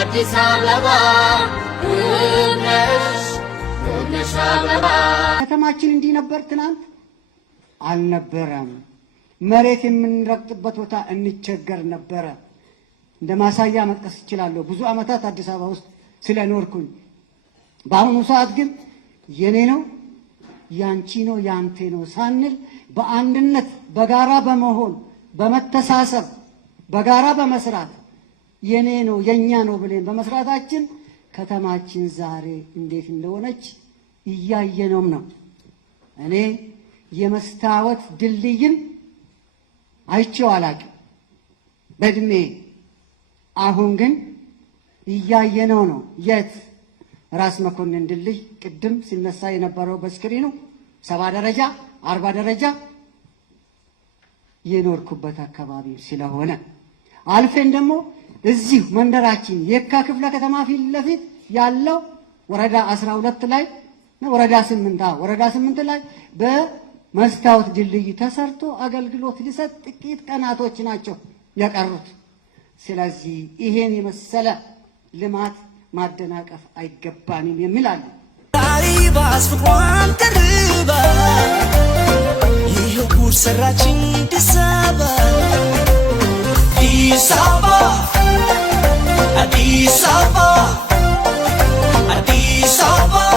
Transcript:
አዲስ አበባ ነሽ አበባ። ከተማችን እንዲህ ነበር ትናንት? አልነበረም። መሬት የምንረግጥበት ቦታ እንቸገር ነበረ። እንደ ማሳያ መጥቀስ እችላለሁ። ብዙ ዓመታት አዲስ አበባ ውስጥ ስለኖርኩኝ። በአሁኑ ሰዓት ግን የኔ ነው፣ ያንቺ ነው፣ ያንተ ነው ሳንል በአንድነት በጋራ በመሆን በመተሳሰብ በጋራ በመስራት የኔ ነው የኛ ነው ብለን በመስራታችን ከተማችን ዛሬ እንዴት እንደሆነች እያየነውም ነው። እኔ የመስታወት ድልድይን አይቼው አላውቅም በእድሜ። አሁን ግን እያየነው ነው። የት? ራስ መኮንን ድልድይ ቅድም ሲነሳ የነበረው በስክሪኑ 70 ደረጃ 40 ደረጃ የኖርኩበት አካባቢ ስለሆነ አልፈን ደግሞ እዚህ መንደራችን የካ ክፍለ ከተማ ፊት ለፊት ያለው ወረዳ 12 ላይ ነው ወረዳ 8 ላይ በመስታወት ድልድይ ተሰርቶ አገልግሎት ሊሰጥ ጥቂት ቀናቶች ናቸው የቀሩት። ስለዚህ ይሄን የመሰለ ልማት ማደናቀፍ አይገባንም የሚል አለ። አይባስ ፍቅሯን ተርባ ይሄው ጉድ ሰራችን ዲሳባ ዲሳባ አዲስ አበባ